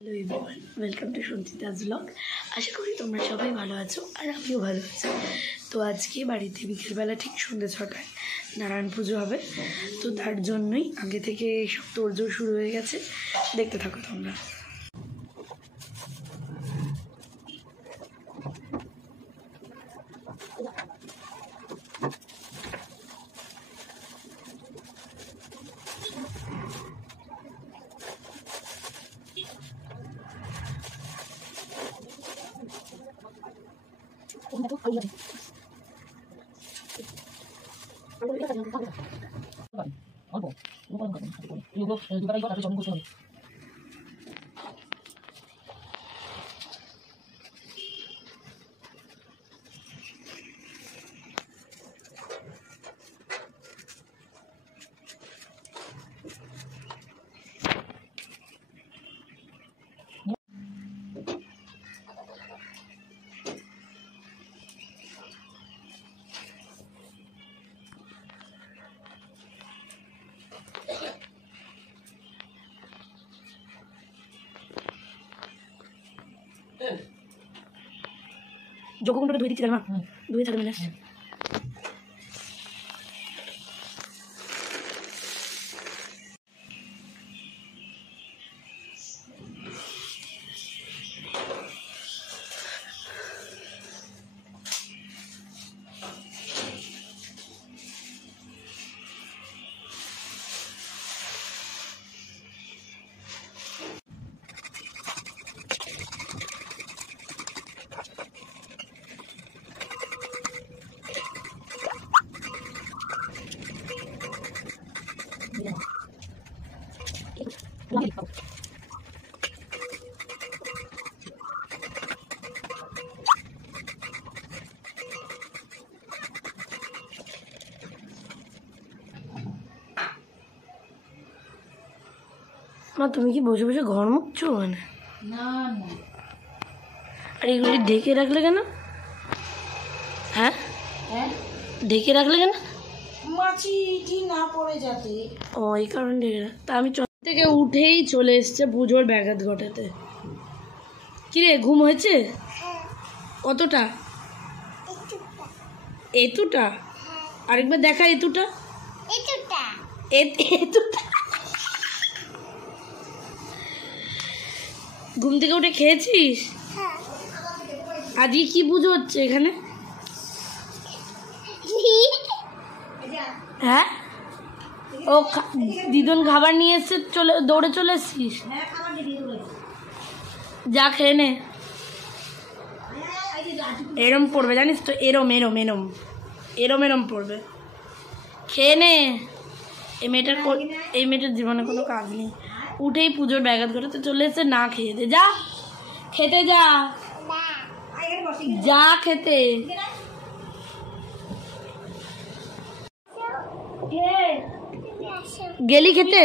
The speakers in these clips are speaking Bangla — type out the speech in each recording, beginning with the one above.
Hello everyone, welcome to Sanchita's blog. আশা করি তোমরা সবাই ভালো আছো আর আমিও ভালো আছি। তো আজকে বাড়িতে বিকেলবেলা ঠিক সন্ধ্যে 6টায় নারায়ণ পুজো হবে, তো তার জন্যই আগে থেকে সব তোড়জোড় শুরু হয়ে গেছে। দেখতে থাকো তোমরা। যোগকুণ্ডটা ধুয়ে দিচ্ছি না, ধুয়ে থাকবে না। মা, তুমি কি বসে বসে ঘর মুছছো? মানে না না, আর এগুলি ঢেকে রাখলে কেন? হ্যাঁ, ঢেকে রাখলে কেন? মাছি না পড়ে যাতে। ও, এই কারণে ঢেকে রাখ। তা আমি থেকে উঠেই চলে এসছে পুজোর ব্যাঘাত ঘটাতে। কিরে, ঘুম হয়েছে? কতটা? এতুটা? আরেকবার দেখা এতুটা। এতুটা। ঘুম থেকে উঠে খেয়েছিস? আজকে কি পুজো হচ্ছে এখানে? হ্যাঁ, ও দিদুন খাবার নিয়ে এসছে, দৌড়ে চলে এসছিস? যা খেয়ে নে। এরম পড়বে জানিস তো, এরম এরম এরম এরম এরম পড়বে। খেয়ে নে। এই মেয়েটার জীবনে কোনো কাজ নেই, উঠেই পুজোর ব্যাঘাত ঘটাতে চলে এসছে। না খেয়ে দে, যা খেতে যা, যা খেতে। গেলি খেতে?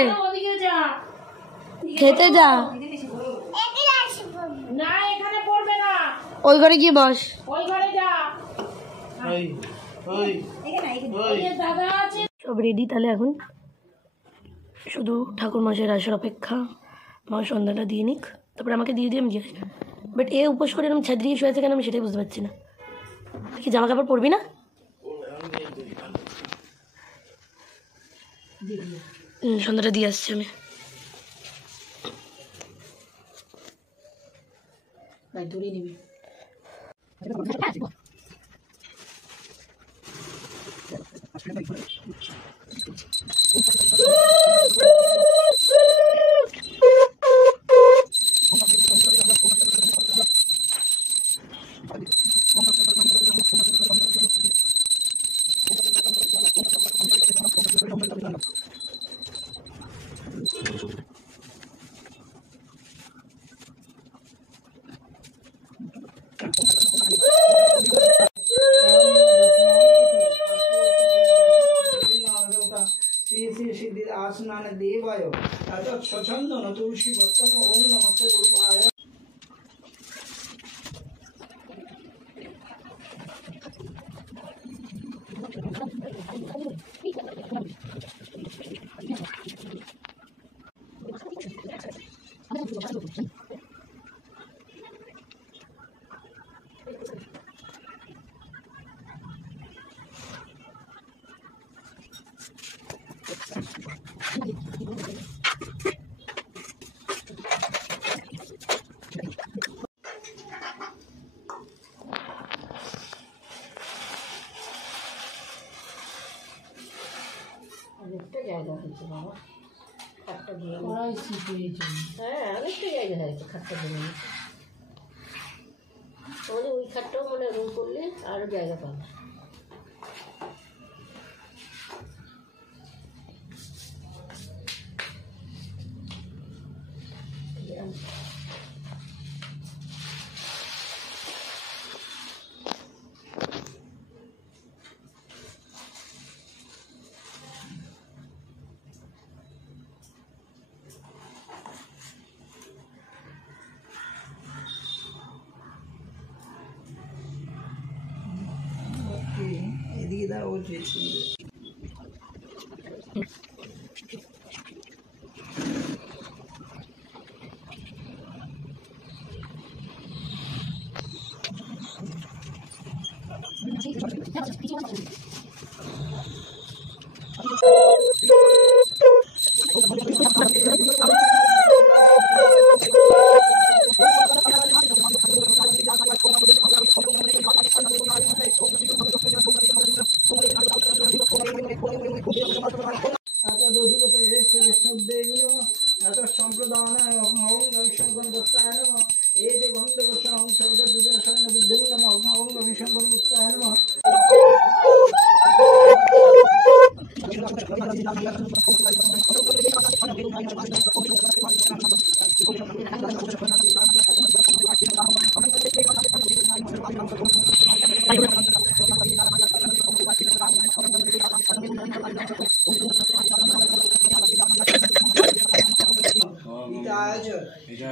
খেতে যা। না, এখানে পড়বে না, ওই ঘরে গিয়ে বস। ওই ঘরে যা। দাদা আছে সব রেডি। তাহলে এখন শুধু ঠাকুর মশাইয়ের আসার অপেক্ষা। মা সন্ধ্যাটা দিয়ে নিক, তারপরে আমাকে দিয়ে আমি যাই। বাট এ উপোস করে এরকম ছাদরিয়ে শুয়ে আছে কেন, আমি সেটাই বুঝতে পারছি না। কি জামা কাপড় পরবি না? সন্ধ্যাটা দিয়ে আসছি আমি। ধরে নিবি। হয়েছে বাবা, খাটটা ধরে কড়াই শীত হয়েছে। হ্যাঁ অনেকটা জায়গা হয়েছে, খাটটা ধরে নিয়েছে। আমাদের ওই খাটটাও মানে রুম করলে আরও জায়গা পাবে। এদিকে দাও, ও চেয়েছি। সম্প্রদায় অভিশঙ্কর গোত্রায় নম এই যে গন্ধ গোস্বাম শব্দ দুর্দশায় বুদ্ধিং নম অভিশঙ্কর গোত্রায় নম।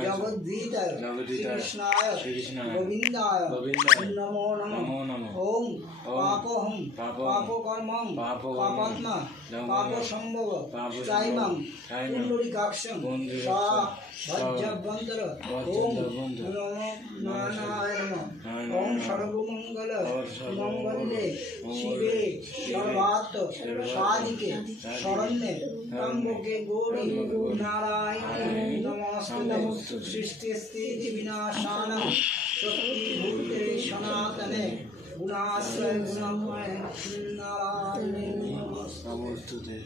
जगद्गीताय श्रीकृष्णाय गोविंदाय नमो नमः। ओम पापोहम पापोकर्मं पापात्मा पापसंभव त्रायमां पुंडरीकाक्षं वज्रवंतर। ओम नमो नारायणाय नमः। ओम सर्वमंगल मंगले शिवे सर्वार्थ साधिके शरण्ये त्र्यंबके गौरी नारायणी नमोस्तुते। सृष्टि स्थिति विनाशानं शक्तिभूते सनातने गुणाश्रय गुणमय नारायणे नमोस्तुते।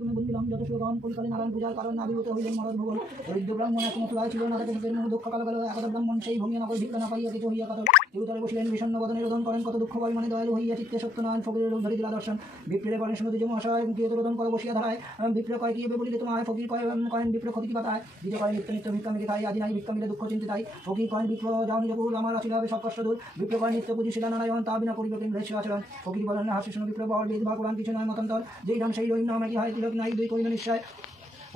তুমি বলিলাম যত সুগম কলিকালে নারায়ণ পূজার কারণ আবির্ভূত হইলেন মরদ ভুবন। দরিদ্র ব্রাহ্মণ এক মথুরায় ছিল না, তাকে মুখের মুখ দুঃখ কালো গেল। একদা ব্রাহ্মণ সেই ভূমিয়া নকল ভিক্ষা না পাইয়া কিছু হইয়া কাতর তিরুতলে বসিলেন, বিষণ্ণ বদনে রোদন করেন। কত দুঃখ পরিমাণে দয়ালু হইয়া চিত্তে সত্যনারায়ণ ফকিরের রূপ ধরি দিলা দর্শন। বিপ্রে করেন শুনে দুজন মহাশয় কিয়ত রোদন করে বসিয়া ধারায়। বিপ্রে কয় কি বলিলে তোমায়? ফকির কয়েন বিপ্রে ক্ষতি কি পাতায়? দ্বিতীয় কয়েন নিত্য নিত্য ভিক্ষা মিলে খাই, আদি নাই ভিক্ষা মিলে দুঃখ চিন্তে তাই। ফকির কয়েন বিপ্র যাও নিজ পুর আমার আসিলে হবে সব কষ্ট দূর। বিপ্র কয়েন নিত্য পুঁজি শিলা নারায়ণ, তা বিনা করিবে কিং ভ্রেষ্য আচরণ। ফকির বলেন হাসি শুনো বিপ্র বল বেদ বা কোরআন কিছু নয় মতান্তর। যেই দান সেই রহিম নামে কি হয় তিলক নাই দুই কইল নিশ্চয়।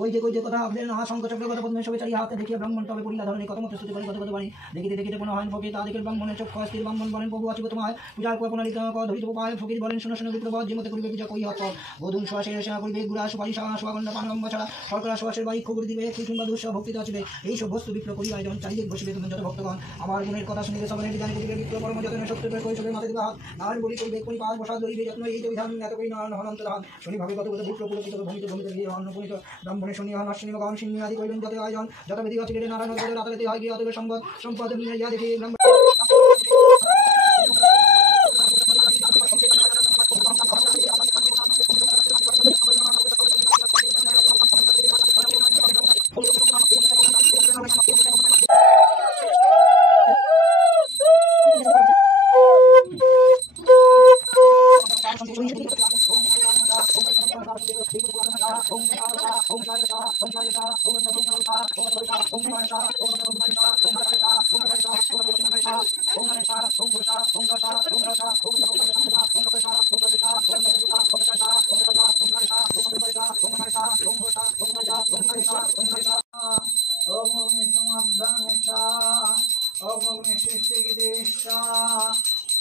ওই যে কথা আপনার না শঙ্খ চক্রগত পদ্মেশ্বরে চারিয়া হাতে দেখিয়া ব্রাহ্মণ তবে পড়িলা ধরণী কত মতো স্তুতি করে কত বাণী দেখিতে দেখিতে কোনো হয় ফকির তা দেখে ব্রাহ্মণের চক্ষু স্থির। ব্রাহ্মণ বলেন প্রভু আছি তোমায় পূজার প্রণালী ধরিত পায়। ফকির বলেন শুনো শুনো বিপ্র যে মতে করিবে পূজা কই হত বধূন সুয়াসের সেবা করিবে গুড়া সুপারি সুগন্ধ পানগম্ব ছাড়া শর্করা সুয়াসের বাড়ি খবর দিবে কিংবা দুঃস ভক্তিতে আসবে। এই সব বস্তু বিপ্র করিয়া যখন চারিদিক বসিবে তখন যত ভক্তগণ আমার গুণের কথা শুনিবে সকলের বিধান করিবে। বিপ্র কর্ম যতনে সত্য কৈশোরের মাথা দিবে হাত নারায়ণ বলি করবে কোন পাঁচ বসা ধরিবে যত্ন এই যে বিধান এত করি নারায়ণ হনন্ত ধান শনি ভাবে কত বিপ্র পুলকিত ভূমিতে ভূমিতে গিয়ে অন্নপূর্ণিত ব্রাহ্মণের শনি হন অশ্বিনী গান সিংহ আদি কইলেন যত আয়োজন যত বিধি আছে নারায়ণ রাতারাতি হয় গিয়ে অতবে সম্পদ নিয়ে যা দেখি ব্রাহ্মণ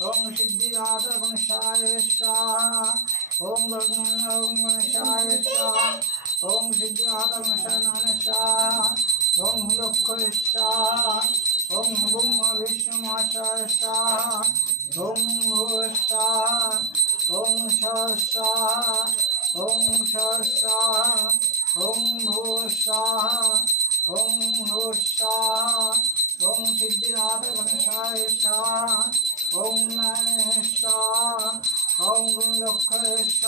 ओम सिद्धिदाता गणेशाय ओम गणेशाय ओम सिद्धिदाता गणेशाय ओम लक्ष्य ओम ब्रह्म विष्णुमाचाय ओम भूषा ओम सहसा ओम सहसा ओम भूषा ओम भूषा ओम सिद्धिदाता गणेशाय ओम नयनेशा ओम लक्ष्य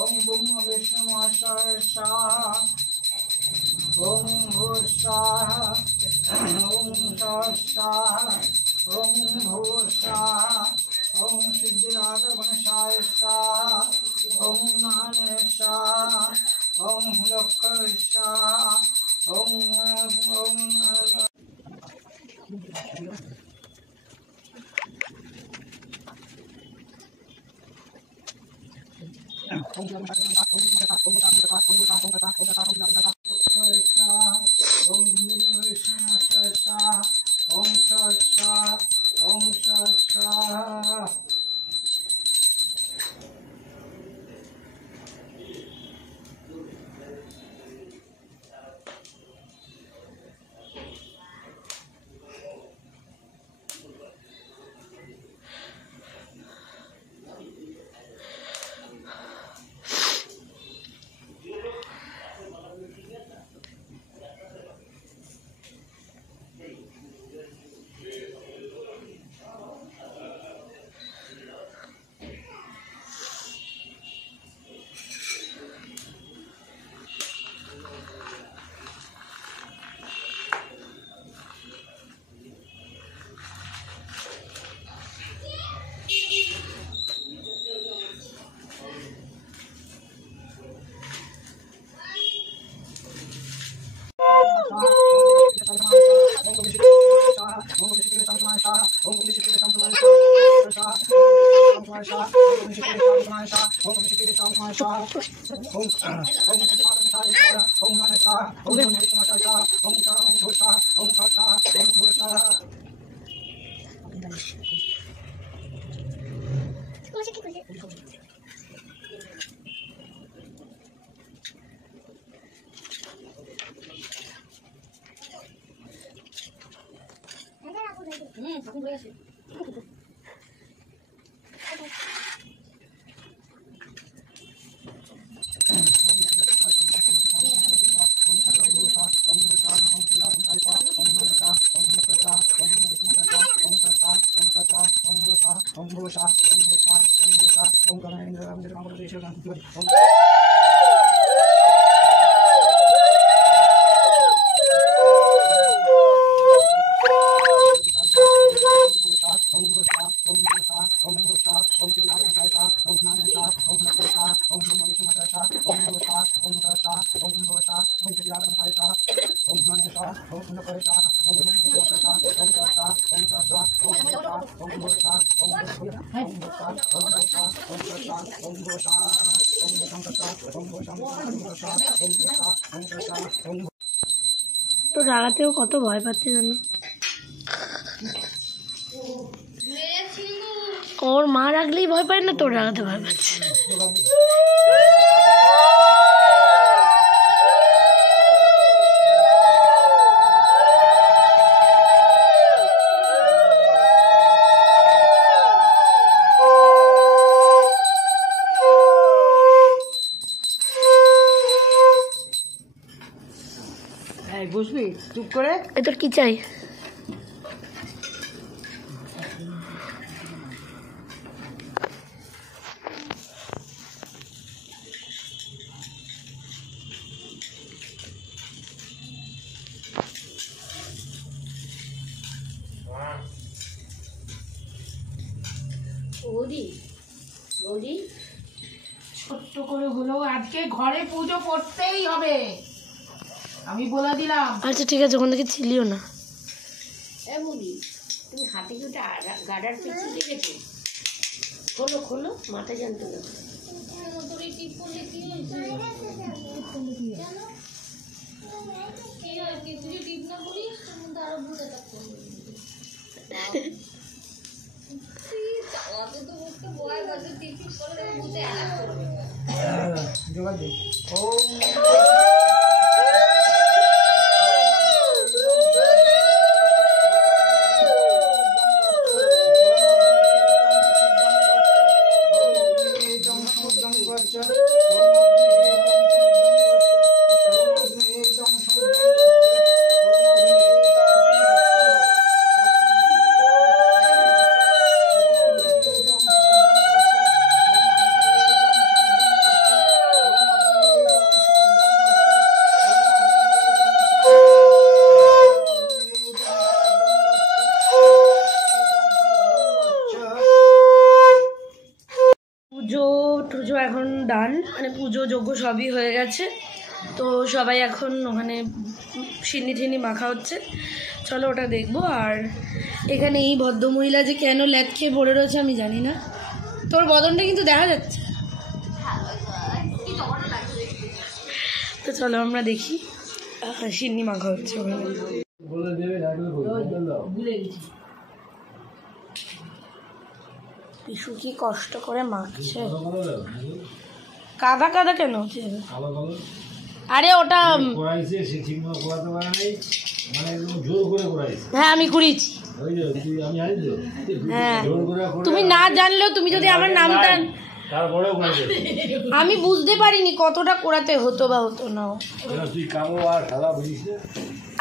ओम ब्रह्म विष्णुमाचाय स्वाहा ओम भूर्भुवः स्वाहा ओम सिद्धिदाता गणेशाय स्वाहा ओम नारायणाय स्वाहा ओम लक्ष्मणाय स्वाहा ओम তো রাগাতেও কত ভয় পাচ্ছে জানো, ওর মা রাখলেই ভয় পায় না, তোর রাগাতে ভয় পাচ্ছে। বুঝবি চুপ করে। এ তোর কি চাই? বৌদি বৌদি ছোট্ট করে হলেও আজকে ঘরে পুজো করতেই হবে, আমি বলে দিলাম। আচ্ছা ঠিক আছে, ওখান থেকে ছিলিও না। বৌদি তুমি হাতে কি ওটা গাডার পেঁচিয়ে রেখেছো? খোলো খোলো, মাথা জানতো না। ডান, মানে পুজো যজ্ঞ সবই হয়ে গেছে। তো সবাই এখন ওখানে সিন্নি টিন্নি মাখা হচ্ছে, চলো ওটা দেখবো। আর এখানে এই ভদ্রমহিলা যে কেন ল্যাদ খেয়ে পড়ে রয়েছে আমি জানি না, তোর বদনটা কিন্তু দেখা যাচ্ছে। তো চলো আমরা দেখি সিন্নি মাখা হচ্ছে ওখানে। পিসু কি কষ্ট করে মাখছে, কাদা কাদা কেন হচ্ছে? আরে ওটা হ্যাঁ আমি করেছি। হ্যাঁ তুমি না জানলেও, তুমি যদি আমার নামটা, আমি বুঝতে পারিনি কতটা করাতে হতো বা হতো না।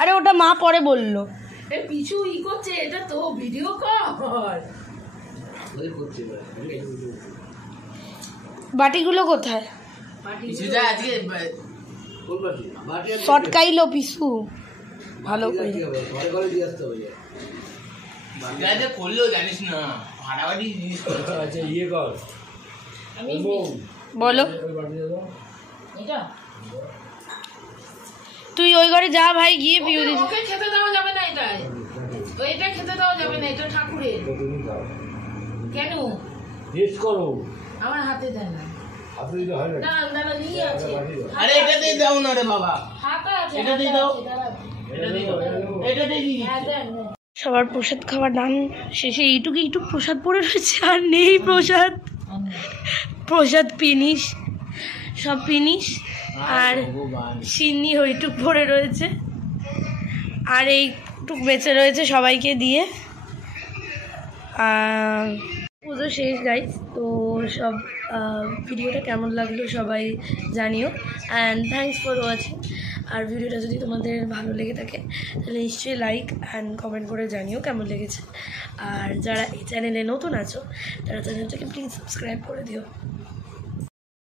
আরে ওটা মা পরে বললো। পিছু ই করছে, এটা তো ভিডিও কর। বাটিগুলো কোথায়? শটকাইলো পিসু ভালো করে। করলেও জানিস না ফাটাফাটি জিনিস আচ্ছা ইয়ে কর বলো। এটা তুই ওই ঘরে যা ভাই, গিয়ে পিউ দিস। ওকে খেতে দেওয়া যাবে না, এটা খেতে দেওয়া যাবে না, এটা ঠাকুরের। কেন টেস্ট করো, আমার হাতে দেন না। হাতে দিতে হয় না, না দাদা নিয়ে আছে। আরে এটা দিয়ে দাও না রে বাবা, হাতে আছে, এটা দিয়ে দাও, এটা দিয়ে দাও, এটা দিয়ে দিই। হ্যাঁ দেন। সবার প্রসাদ খাওয়া ডান শেষে এইটুকু প্রসাদ পড়ে রয়েছে, আর নেই প্রসাদ। প্রসাদ পিনিস, সব পিনিস, আর সিন্নি ওইটুক পড়ে রয়েছে, আর এইটুক বেঁচে রয়েছে সবাইকে দিয়ে। পুজো শেষ গাইস। তো সব ভিডিওটা কেমন লাগলো সবাই জানিও, অ্যান্ড থ্যাংকস ফর ওয়াচিং। আর ভিডিওটা যদি তোমাদের ভালো লেগে থাকে তাহলে নিশ্চয়ই লাইক অ্যান্ড কমেন্ট করে জানিও কেমন লেগেছে। আর যারা এই চ্যানেলে নতুন আছো তারা চ্যানেলটাকে প্লিজ সাবস্ক্রাইব করে দিও।